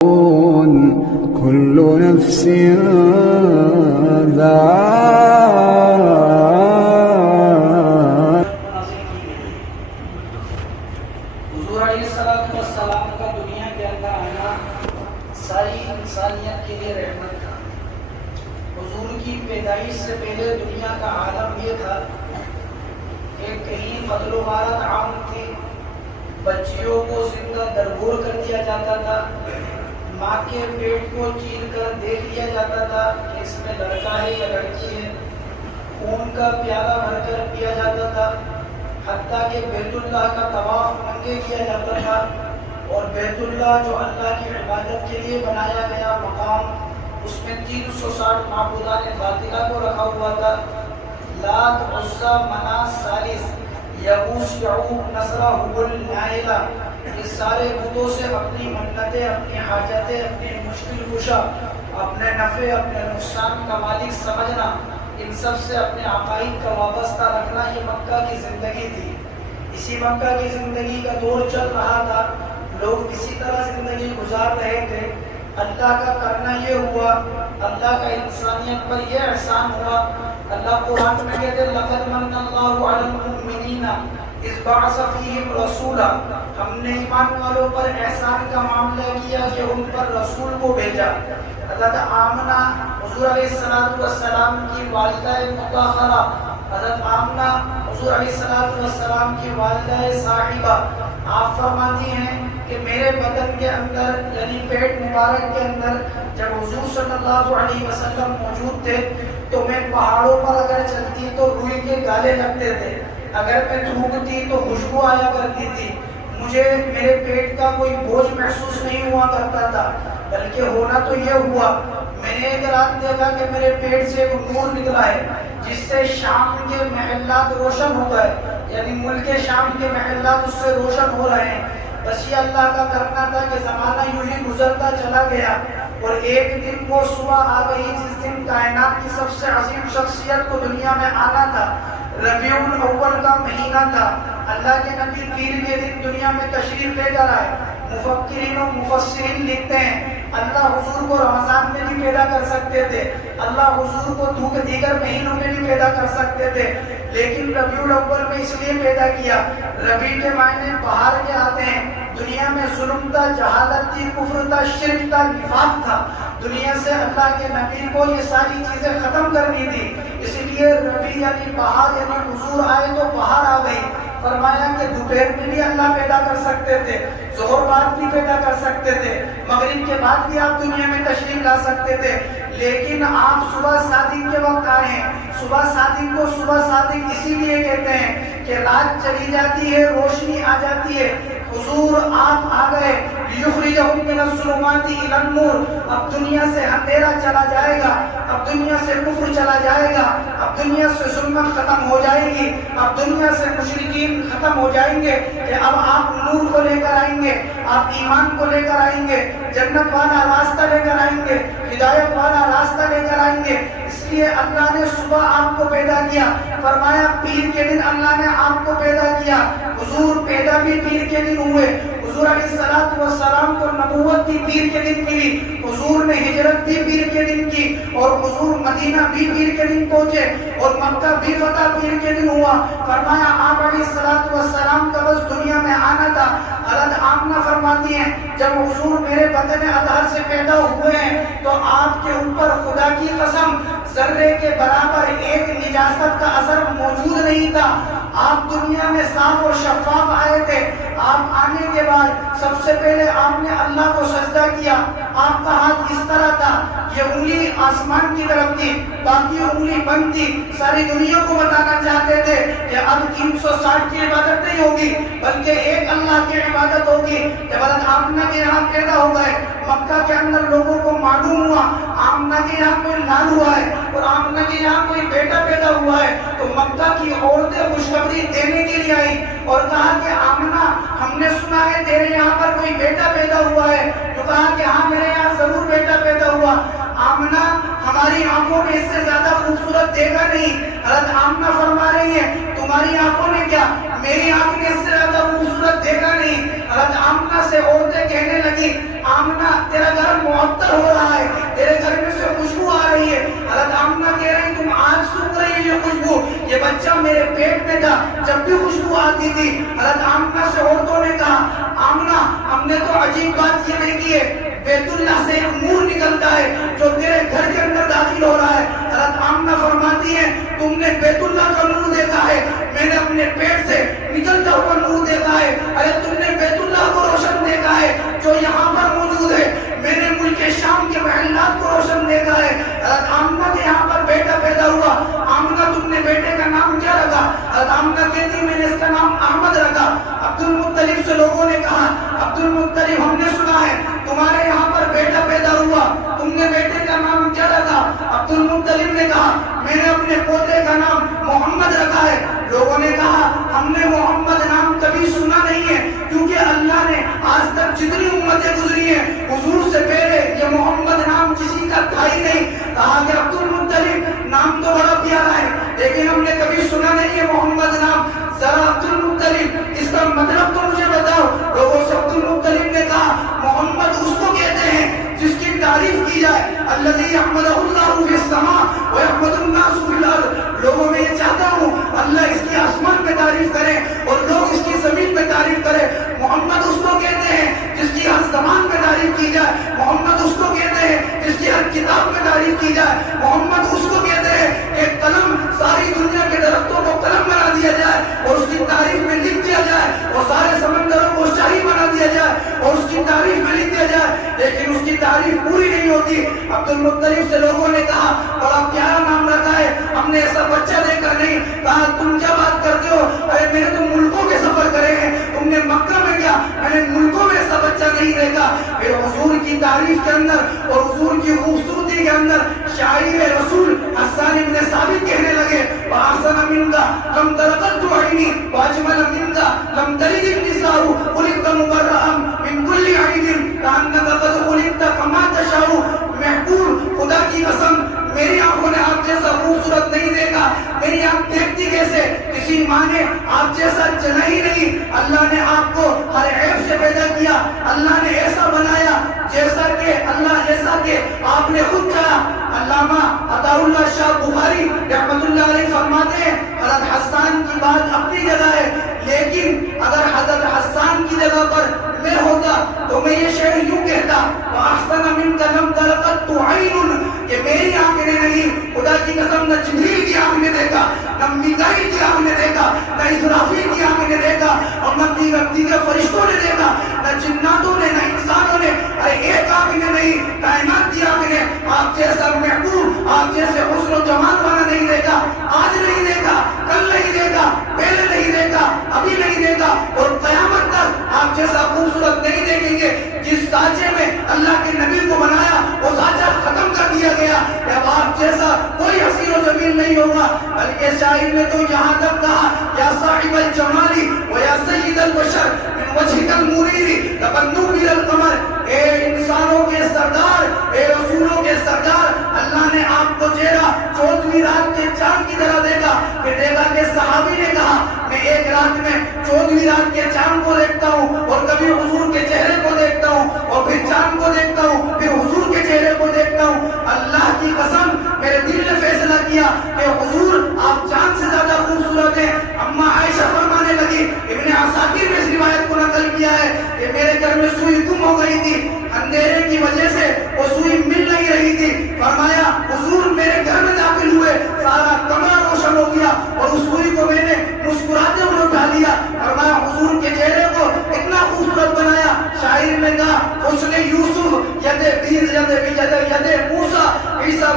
كل نفس حضور علیہ السلام کا دنیا کے اندر آنا ساری انسانیت کے لیے رحمت تھا۔ حضور کی پیدائش سے پہلے دنیا کا عالم یہ تھا کہ کہیں قتل و غارت عام تھی، بچیوں کو زندہ درگور کر دیا جاتا تھا، ماں کے پیٹ کو چیر کر دیکھ لیا جاتا تھا کہ اس میں لڑکا ہے یا لڑکی ہے، خون کا پیالہ بھر کر پیا جاتا تھا، حتیٰ کہ بیت اللہ کا طواف ننگے کیا جاتا تھا، اور بیت اللہ جو اللہ کی عبادت کے لیے بنایا گیا مقام، اس میں 360 معبودان باطلہ کو رکھا ہوا تھا۔ لات، عزیٰ، منات، ثالث، یغوث، یعوق، نصرہ، حبل، نائلہ، یہ سارے بتوں سے اپنی منتیں، اپنی حاجتیں، اپنی مشکل کشا، اپنے نفع، اپنے نقصان کا مالک سمجھنا، ان سب سے اپنے عقائد کا وابستہ رکھنا، یہ مکہ کی زندگی تھی۔ اسی مکہ کی زندگی کا دور چل رہا تھا، لوگ اسی طرح زندگی گزار رہے تھے۔ اللہ کا کرنا یہ ہوا، اللہ کا انسانیت پر یہ احسان ہوا۔ اللہ قرآن میں کہتے ہیں لَقَدْ مَنَّ اللَّهُ عَلَى الْمُؤْمِنِينَ اِذْ بَعَثَ فِيهِمْ رَسُولًا، ہم نے ایمان والوں پر احسان کا معاملہ کیا کہ ان پر رسول کو بھیجا۔ حضرت آمنہ حضور علیہ السلام کی والدہ مطہرہ، حضرت آمنہ حضور علیہ السلام کی والدہ صاحبہ، آپ فرماتی ہیں کہ میرے بدن کے اندر یعنی پیٹ مبارک کے اندر جب حضور صلی اللہ علیہ وسلم موجود تھے تو میں پہاڑوں پر اگر چلتی تو روئی کے گالے لگتے تھے، اگر میں تھوکتی تو خوشبو آیا کرتی تھی، مجھے میرے پیٹ کا کوئی بوجھ محسوس نہیں ہوا کرتا تھا، بلکہ ہونا تو یہ ہوا میں نے ایک رات دیکھا کہ میرے پیٹ سے ایک نور نکلا ہے جس سے شام کے محلات روشن ہو گئے، یعنی ملک شام کے محلات اس سے روشن ہو رہے ہیں۔ بس یہ اللہ کا کرنا تھا کہ زمانہ یوں ہی گزرتا چلا گیا، اور ایک دن وہ صبح آ گئی جس دن کائنات کی سب سے عظیم شخصیت کو دنیا میں آنا تھا۔ ربیع الاول کا مہینہ تھا، اللہ کے نبی پیر کے دن دنیا میں تشریف لے کر آئے۔ مفکرین و مفسرین لکھتے ہیں اللہ حضور کو رمضان میں بھی پیدا کر سکتے تھے، اللہ حضور کو دیگر مہینوں میں بھی پیدا کر سکتے تھے، لیکن ربیع الاول میں اس لیے پیدا کیا۔ ربیع کے معنی بہار کے آتے ہیں۔ دنیا میں ظلم تھا، جہالت تھی، کفر تھا، شرک تھا، نفاق تھا، دنیا سے اللہ کے نبی کو یہ ساری چیزیں ختم کرنی تھی، اس لیے ربیع یعنی بہار، یعنی حضور آئے تو بہار آ گئی۔ فرمایا کہ دوپہر میں بھی اللہ پیدا کر سکتے تھے، ظہر بعد بھی پیدا کر سکتے تھے، مغرب کے بعد بھی آپ دنیا میں تشریف لا سکتے تھے، لیکن آپ صبح صادق کے وقت آئے ہیں۔ صبح صادق کو صبح صادق اسی لیے کہتے ہیں کہ رات چلی جاتی ہے، روشنی آ جاتی ہے، حضور آپ آ گئے۔ لِيُخْرِجَهُم مِّنَ الظُّلُمَاتِ إِلَى النُّورِ، اب دنیا سے اندھیرا چلا جائے گا، اب دنیا سے کفر چلا جائے گا، اب دنیا سے ظلمت ختم ہو جائے گی، اب دنیا سے مشرکین ختم ہو جائیں گے، کہ اب آپ نور کو لے کر آئیں گے، آپ ایمان کو لے کر آئیں گے، جنت والا راستہ لے کر آئیں گے، ہدایت والا راستہ لے کر آئیں گے۔ اس لیے اللہ نے صبح آپ کو پیدا کیا، فرمایا پیر کے دن اللہ نے آپ کو پیدا کیا۔ حضور پیدا بھی پیر کے دن ہوئے، حضور علیہ السلام کو نبوت بھی پیر کے دن ملی، حضور نے ہجرت بھی پیر کے دن کی، اور حضور مدینہ بھی پیر کے دن پہنچے، اور مکہ بھی فتح پیر کے دن ہوا۔ فرمایا آپ علیہ السلام کا بس دنیا میں آنا تھا۔ حضرت آمنہ فرماتی ہیں جب حضور میرے بدن اطہر سے پیدا ہوئے ہیں تو آپ کے اوپر خدا کی قسم ذرے کے برابر ایک نجاست کا اثر موجود نہیں تھا۔ آپ دنیا میں صاف اور شفاف آئے تھے۔ آپ آنے کے بعد سب سے پہلے آپ نے اللہ کو سجدہ کیا، آپ کا ہاتھ اس طرح تھا، یہ انگلی آسمان کی طرف تھی، باقی انگلی بند تھی۔ ساری دنیا کو بتانا چاہتے تھے کہ اب 360 کی عبادت نہیں ہوگی بلکہ ایک اللہ کی عبادت ہوگی۔ جب حضرت آمنہ کے یہاں پیدا ہو گئے، مکہ کے اندر لوگوں کو معلوم ہوا آمنہ کے یہاں کوئی لال ہوا ہے اور آمنہ کے یہاں کوئی بیٹا پیدا ہوا ہے، تو مکہ کی عورتیں خوشخبری دینے کے لیے آئی اور کہا کہ آمنہ ہم نے سنا ہے تیرے یہاں پر کوئی بیٹا پیدا ہوا ہے، تو کہا کہ ہاں میرے یہاں ضرور بیٹا پیدا ہوا۔ آمنہ ہماری آنکھوں میں اس سے زیادہ خوبصورت دیکھا نہیں۔ حضرت آمنہ فرما رہی ہے تمہاری آنکھوں نے کیا، میری آنکھ نے اس سے زیادہ خوبصورت دیکھا نہیں۔ حضرت آمنہ سے عورتیں کہنے لگی آمنہ تیرا گھر معطر ہو رہا ہے، تیرے گھر میں سے خوشبو آ رہی ہے۔ حضرت آمنہ کہہ رہی تم آج سن رہی ہے یہ خوشبو، یہ بچہ میرے پیٹ میں تھا جب بھی خوشبو آتی تھی۔ حضرت آمنہ سے عورتوں نے کہا آمنہ ہم نے تو عجیب بات یہ نہیں کی ہے، بیت اللہ سے ایک نور نکلتا ہے جو تیرے گھر کے اندر داخل ہو رہا ہے۔ حضرت آمنہ فرماتی ہے تم نے بیت اللہ کا نور دیکھا ہے، میں نے اپنے پیٹ سے نکلتا ہوا نور دیکھا ہے۔ ارے تم نے بیت اللہ کو روشن دیکھا ہے جو یہاں پر موجود ہے، میں نے ملک شام کے محلات کو روشن دیکھا ہے۔ حضرت آمنہ کے یہاں پر بیٹا پیدا ہوا، آمنہ تم نے بیٹے کا نام کیا رکھا؟ حضرت آمنہ کہتی میں نے اس کا نام احمد رکھا۔ عبد المطلب سے لوگوں نے کہا عبد المطلب ہم نے سنا ہے تمہارے یہاں پر بیٹا پیدا ہوا، تم نے بیٹے کا نام کیا رکھا؟ عبد المطلب نے کہا میں نے اپنے پوتے کا نام محمد رکھا ہے۔ لوگوں نے کہا ہم نے محمد نام کبھی سنا نہیں ہے، کیونکہ اللہ نے آج تک جتنی امتیں گزری ہیں حضور سے پہلے یہ محمد نام کسی کا تھا ہی نہیں۔ کہا کہ عبد المطلب نام تو بڑا پیارا ہے لیکن ہم نے کبھی سنا نہیں ہے محمد نام، ذرا عبد المطلب اس کا مطلب تو مجھے بتاؤ۔ لوگوں سے عبد المطلب نے کہا محمد اس کو کہتے ہیں جس کی تعریف کی جائے، الذی یحمدہ اللہ فی السماء ویحمد الناس فی الارض۔ لوگوں میں یہ چاہتا ہوں اللہ اس کی آسمان میں تعریف کرے اور لوگ اس کی زمین میں تعریف کرے۔ محمد اس کو کہتے ہیں جس کی ہر زبان میں تعریف کی جائے، محمد اس کو کہتے ہیں جس کی ہر کتاب میں تعریف کی جائے، محمد اس کو کہتے ہیں کہ قلم ساری دنیا کے درختوں کو قلم بنا دیا جائے اور اس کی تعریف میں لکھ دیا جائے اور سارے سمندروں کو شاہی بنا دیا جائے اور اس کی تعریف میں لکھ دیا جائے، لیکن اس کی تعریف پوری نہیں ہوتی۔ عبد المطلب سے لوگوں نے کہا بڑا پیارا نام رکھا ہے، ہم نے ایسا بچہ دیکھا نہیں۔ کہا تم کیا بات کرتے ہو، ارے میں نے تو ملکوں کے سفر کرے ہیں، تم نے مکہ میں کیا، میں نے ملکوں میں ایسا بچہ نہیں دیکھا۔ پھر حضور کی تعریف کے اندر اور حضور کی خوبصورتی کے اندر شاعر رسول حسان ابن ثابت کہنے لگے وَأَحْسَنَ مِنْكَ لَمْ تَلْقَتْ عَيْنِي وَأَجْمَلَ مِنْكَ لَمْ تَلِدِ النِّسَاءُ خُلِقْتَ مُبَرَّأً مِنْ كُلِّ عَيْبٍ كَأَنَّكَ قَدْ خُلِقْتَ كَمَا تَشَاءُ۔ محبوب خدا کی قسم میری آنکھوں نے آپ جیسا خوبصورت نہیں دیکھا، میری آنکھ دیکھتی کیسے، کسی ماں نے آپ جیسا چنا ہی نہیں، اللہ نے آپ کو ہر عیب سے پیدا کیا، اللہ نے ایسا بنایا جیسا کہ اللہ جیسا کہ آپ نے خود چاہا۔ علامہ عطا اللہ شاہ بخاری رحمت اللہ علیہ فرماتے ہیں حضرت حسان کی بات اپنی جگہ ہے، لیکن اگر حضرت حسان کی جگہ پر میں ہوتا تو میں یہ شعر یوں کہتا وَأَحْسَنَ مِنْكَ لَمْ تَلْقَتْ عَيْنٌ، کہ میری آنکھ نے نہیں، خدا کی قسم نہ جبریل کی آنکھ نے دیکھا، نہ میکائیل کی آنکھ نے دیکھا، نہ اسرافیل کی آنکھ نے دیکھا، اور نہ دیگر فرشتوں نے دیکھا، نہ جناتوں نے، نہ انسانوں نے، ایک آنکھ نے نہیں، کائنات کی آنکھ نے آپ جیسا محبوب، آپ جیسے حسن و جمال والا نہیں دیکھا، آج نہیں دیکھا، کل نہیں دیکھا، پہلے نہیں دیکھا، ابھی نہیں دیکھا، اور قیامت تک آپ جیسا خوبصورت نہیں دیکھیں گے۔ جس سانچے میں اللہ کے نبی کو بنایا وہ سانچہ ختم کر دیا گیا، اب آپ جیسا کوئی حسین و جمیل نہیں ہوگا۔ بلکہ شاعر نے تو یہاں تک کہا یا صاحب الجمالی و یا سید البشر من وجهك المنیر لقد نور القمر، اے انسانوں کے سردار، اے رسولوں کے سردار، اللہ نے آپ کو چہرہ 14ویں رات کے چاند کی طرح دیکھا۔ پھر دیکھا کہ صحابی نے کہا میں ایک رات میں 14ویں رات کے چاند کو دیکھتا ہوں اور کبھی حضور کے چہرے کو دیکھتا ہوں اور پھر چاند کو دیکھتا ہوں، پھر حضور کے چہرے کو دیکھتا ہوں۔ اللہ کی قسم میرے دل نے فیصلہ کیا کہ حضور آپ چاند سے زیادہ خوبصورت ہیں۔ اما عائشہ فرمانے لگی، ابن عساکر نے اس روایت کو نقل کیا ہے کہ میرے گھر میں سوئی گم ہو گئی تھی، اندھیرے کی وجہ سے وہ سوئی مل نہیں رہی تھی۔ فرمایا حضور میرے گھر میں داخل ہوئے، سارا کمرہ روشن ہو گیا اور اس سوئی کو میں نے مسکراتے ہوئے اٹھا لیا۔ فرمایا حضور کے چہرے کو اتنا خوبصورت بنایا۔ شاعر نے کہا حسن یوسف ید موسیٰ عیسیٰ،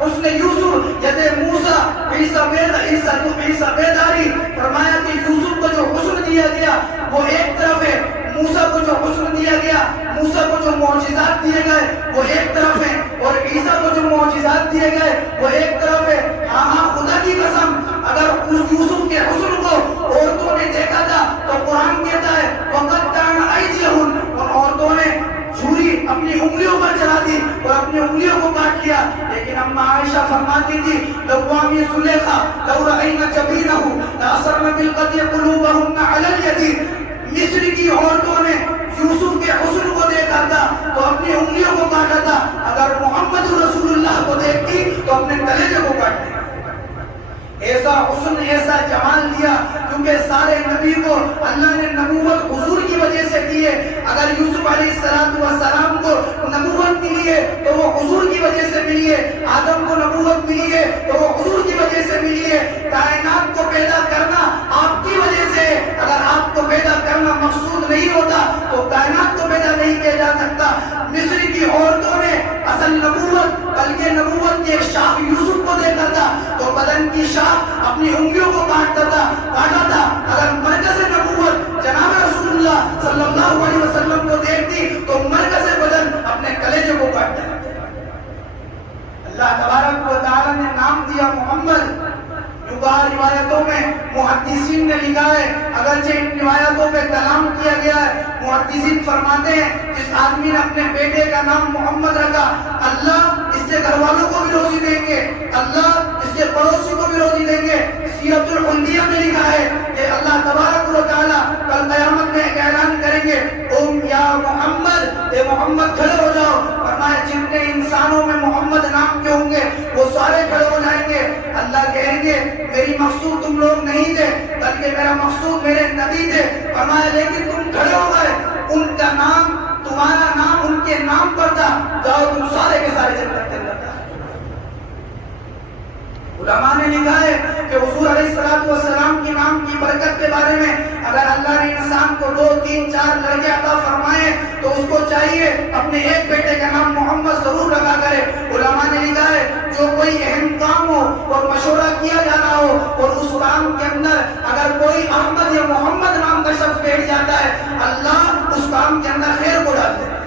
حسن یوسف ید موسیٰ عیسیٰ بیداری۔ فرمایا کہ یوسف کو جو حسن دیا گیا وہ ایک طرف ہے، موسیٰ کو جو حسن دیا گیا، موسیٰ کو جو معجزات دیے گئے وہ ایک طرف ہے، اور عیسیٰ کو جو معجزات دیے گئے وہ ایک طرف ہے۔ ہاں خدا کی قسم اگر اس یوسف کے حسن کو عورتوں نے دیکھا تھا تو قرآن کہتا ہے وَقَطَّعْنَ أَيْدِيَهُنَّ، اور عورتوں نے چھری اپنی انگلیوں پر چلا دی اور اپنی انگلیوں کو کاٹ لیا۔ لیکن اما عائشہ فرماتی تھی لوامی زلیخا لو رأینا جبینہ لأثرن بالقطع قلوبہن علی الید، مصر کی عورتوں نے یوسف کے حسن کو دیکھا تھا تو اپنی انگلیوں کو کاٹا تھا، اگر محمد رسول اللہ کو دیکھتی تو اپنے کلیجے کو کاٹتی۔ ایسا حسن، ایسا جمال دیا، کیونکہ سارے نبی کو اللہ نے نبوت حضور کی وجہ سے دی ہے۔ اگر یوسف علیہ السلام کو نبوت ملی ہے تو وہ حضور کی وجہ سے ملی ہے، آدم کو نبوت ملی ہے تو وہ حضور کی وجہ سے ملی ہے۔ کائنات کو پیدا کرنا آپ کی وجہ سے ہے۔ اگر آپ کو پیدا کرنا مقصود نہیں ہوتا تو کائنات کو پیدا نہیں کیا جا سکتا۔ مصر کی عورتوں نے اصل نبوت بلکہ نبوت کی ایک شاخ یوسف کو دیکھا تھا تو بدن کی شاخ اپنی انگلیوں کو کاٹا تھا۔ اگر مرکز نبوت جناب رسول اللہ صلی اللہ علیہ وسلم کو دیکھتی تو مرکز بدن اپنے کلیجے کو کاٹتا۔ اللہ تبارک و تعالی نے نام دیا محمد۔ روایتوں میں محدثین نے لکھا ہے، اگرچہ ان روایتوں پہ کلام کیا گیا ہے، محدثین فرماتے ہیں جس آدمی نے اپنے بیٹے کا نام محمد رکھا، اللہ اس کے گھر والوں کو بھی روزی دیں گے، اللہ اس کے پڑوسی کو بھی روزی دیں گے۔ سیرت الخلدیہ میں لکھا ہے کہ اللہ تبارک و تعالی کل قیامت میں ایک اعلان کریں گے، قم یا محمد، اے محمد کھڑے ہو جاؤ۔ فرمایا جتنے انسانوں میں محمد نام کے ہوں گے وہ سارے کھڑے ہو جائیں گے۔ اللہ کہیں گے میری مقصود تم لوگ نہیں تھے بلکہ میرا مقصود میرے نبی تھے۔ فرمایا لیکن تم کھڑے ہو گئے، ان کا نام تمہارا نام ان کے نام پر تھا، جاؤ تم سارے کے سارے جنت کے اندر تھا۔ علماء نے لکھا ہے کہ حضور علیہ السلام کے نام کی برکت کے بارے میں اگر اللہ نے انسان کو 2 3 4 لڑکے عطا فرمائے تو اس کو چاہیے اپنے ایک بیٹے کا نام محمد ضرور رکھا کرے۔ علماء نے لکھا ہے جو کوئی اہم کام ہو اور مشورہ کیا جانا ہو اور اس کام کے اندر اگر کوئی احمد یا محمد نام کا شخص بیٹھ جاتا ہے، اللہ اس کام کے اندر خیر کو ڈال دیتا ہے۔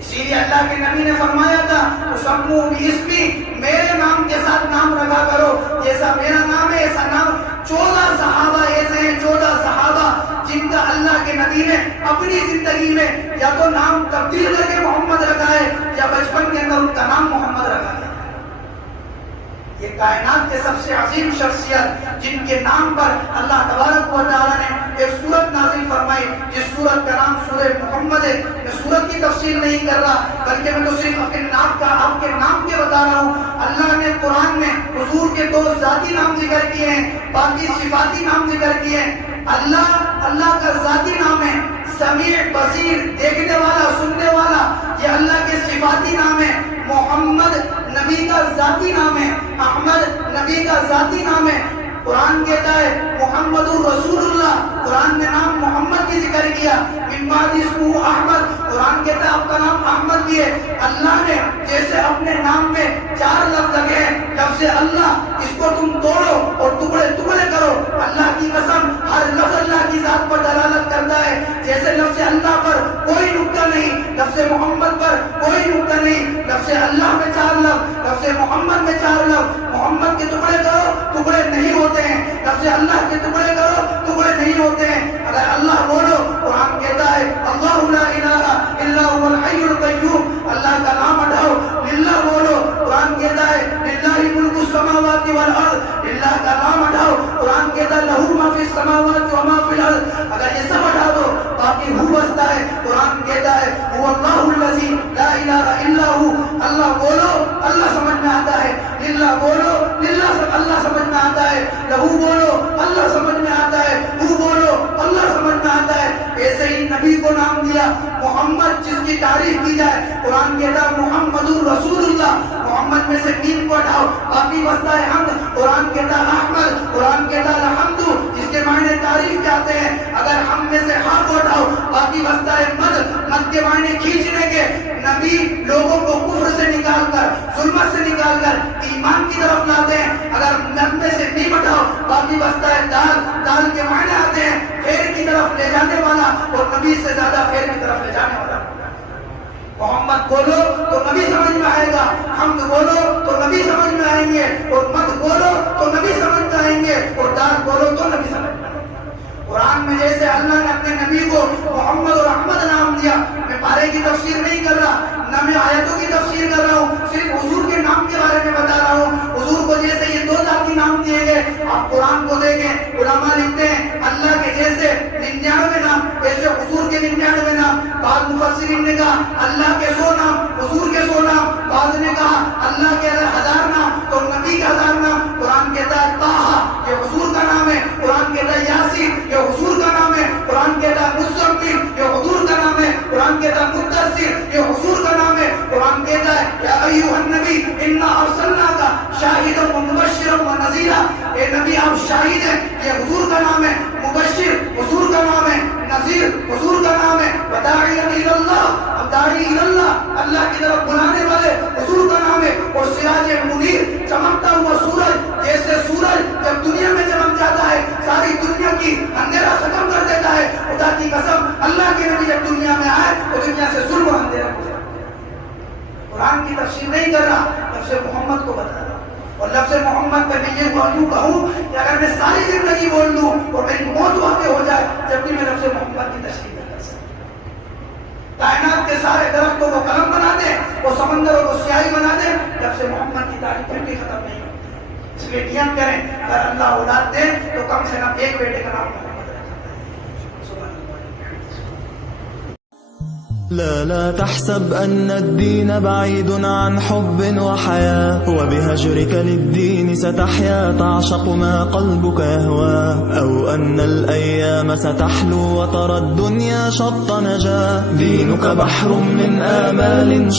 اسی لیے اللہ کے نبی نے فرمایا تھا سمو باسمی، میرے نام کے ساتھ نام رکھا کرو، جیسا میرا نام ہے ایسا نام۔ 14 صحابہ ایسے ہیں، 14 صحابہ جن کا اللہ کے نبی نے اپنی زندگی میں یا تو نام تبدیل کر کے محمد رکھا ہے یا بچپن کے اندر ان کا نام محمد رکھا ہے۔ یہ کائنات کے سب سے عظیم شخصیت جن کے نام پر اللہ تبارک و تعالی نے ایک سورت نازل فرمائی، جس سورت کا نام سورہ محمد ہے۔ میں سورت کی تفصیل نہیں کر رہا بلکہ میں تو صرف اپنے نام کا آپ کے نام کے بتا رہا ہوں۔ اللہ نے قرآن میں حضور کے 2 ذاتی نام ذکر کیے ہیں، باقی صفاتی نام ذکر کیے ہیں۔ اللہ کا ذاتی نام ہے سمیع بصیر، دیکھنے والا سننے والا، یہ اللہ کے صفاتی نام ہے۔ محمد نبی کا ذاتی نام ہے، احمد نبی کا ذاتی نام ہے۔ قرآن کہتا ہے محمد رسول اللہ، قرآن نے نام محمد کی ذکر کیا، من بعد اسمہ احمد، قرآن کہتا ہے آپ کا نام احمد بھی ہے۔ اللہ نے جیسے اپنے نام میں 4 لفظ لگے ہیں، لفظ اللہ اس کو تم توڑو اور ٹکڑے ٹکڑے کرو، اللہ کی قسم ہر لفظ اللہ کی ذات پر دلالت کرتا ہے۔ جیسے لفظ اللہ پر کوئی نقطہ نہیں، لفظ محمد پر کوئی نقطہ نہیں، لفظ اللہ میں 4 لفظ، لفظ محمد میں 4 لفظ۔ محمد کے ٹکڑے کرو ٹکڑے نہیں ہوتے ہیں، لفظ اللہ کے ٹکڑے کرو ٹکڑے نہیں ہوتے ہیں۔ اگر اللہ بولو قرآن کہتا ہے اللہ لا الہ الا هو الحی القیوم، اللہ کا نام اٹھاؤ، للہ بولو، قرآن کہتا ہے للہ ملک السماوات والارض، للہ کا نام اٹھاؤ، قرآن کہتا ہے لہو ما فی السماوات وما فی الارض، اگر یہ سب اٹھا دو باقی ہو بستا ہے۔ قرآن کہتا ہے هو اللہ الذی لا الہ الا هو، اللہ بولو اللہ سمجھ میں آتا ہے، للہ بولو للہ اللہ سمجھ میں آتا ہے، لہو بولو اللہ سمجھ میں آتا ہے، ہو بولو اللہ سمجھ میں آتا ہے۔ ایسے ہی نبی کو نام دیا محمد، جس کی تعریف کی جائے، قرآن کہتا ہے محمد رسول اللہ، محمد میں سے میم کو ہٹاؤ باقی بستا ہے حمد، قرآن کہتا ہے احمد، قرآن کہتا ہے الحمد، جس کے معنی تعریف کے آتے ہیں۔ اگر ہم میں سے ہاں کو ہٹاؤ باقی بستا ہے مد، مد کے معنی کھینچنے کے۔ نبی لوگوں کو کفر سے نکال کر، ظلمت سے نکال کر ایمان کی طرف لاتے ہیں۔ اگر مد میں سے میم ہٹاؤ باقی بستا ہے دال، دال کے معنی آتے ہیں خیر کی طرف لے جانے والا، اور نبی سے زیادہ خیر کی طرف لے جانے والا۔ محمد بولو تو نبی سمجھ میں آئے گا، حمد بولو تو نبی سمجھ میں آئیں گے، اور مد بولو تو نبی سمجھ میں آئیں گے، اور دال بولو تو نبی سمجھ میں آئیں گے۔ قرآن میں جیسے اللہ نے اپنے نبی کو محمد اور احمد نام دیا، میں پارے کی تفسیر نہیں کر رہا، نہ میں آیتوں کی تفسیر کر رہا ہوں، صرف حضور کے نام کے بارے میں بتا رہا ہوں۔ حضور کو جیسے یہ 2 ذاتی نام دیے گئے، آپ قرآن کو دیکھیں، علماء لکھتے ہیں اللہ کے جیسے 99 نام ایسے حضور کے 99 نام. بعض مفسرین نے کہا اللہ کے 100 نام، حضور کے 100 نام. بعض نے کہا اللہ کے 1000 نام تو نبی کے 1000 نام. قرآن کہتا ہے طٰہٰ یہ حضور کا نام ہے، قرآن کہتا ہے یاسین یہ حضور کا نام ہے، قرآن کہتا ہے مزمل یہ حضور کا نام ہے، قرآن کہتا ہے مدثر یہ حضور کا نام ہے. قرآن کہتا ہے یا ایھا النبی انا ارسلناک شاہدا ومبشرا ونذیرا، اے نبی آپ شاہد ہیں، یہ حضور کا نام ہے. مبشر حضور کا نام ہے، نذیر حضور کا نام ہے. وداعیا الی اللہ، اب داعی الی اللہ اللہ کی طرف بلانے والے حضور کا نام ہے. اور سراج منیر چمکتا ہوا سورج، جیسے سورج جب دنیا میں چمک جاتا ہے ساری دنیا کی اندھیرا ختم کر دیتا ہے. خدا کی قسم اللہ کے نبی جب دنیا میں آئے تو دنیا سے ظلم و اندھیرا گزرا. قرآن کی تفسیر نہیں کر رہا، لفظ محمد کو بتا رہا. اور لفظ محمد پہ میں یہ کہوں کہ اگر میں ساری زندگی بول دوں اور میری موت واقع ہو جائے جب بھی میں لفظ محمد کی تشریح نہ کر سکتا. کائنات کے سارے درختوں کو قلم بنا دیں اور سمندروں کو سیاہی بنا دیں، لفظ محمد کی تعریف پھر بھی ختم نہیں ہوتی. اس لیے نیت کریں اگر اللہ اولاد دے تو کم سے کم ایک بیٹے کا نام محمد رکھا ہے. سبحان اللہ. لا لا تحسب أن الدين بعيد عن حب وحياة، وبهجرك للدين ستحيا تعشق ما قلبك يهوى، أو أن الأيام ستحلو وترى الدنيا شط نجاة. دينك بحر من آمال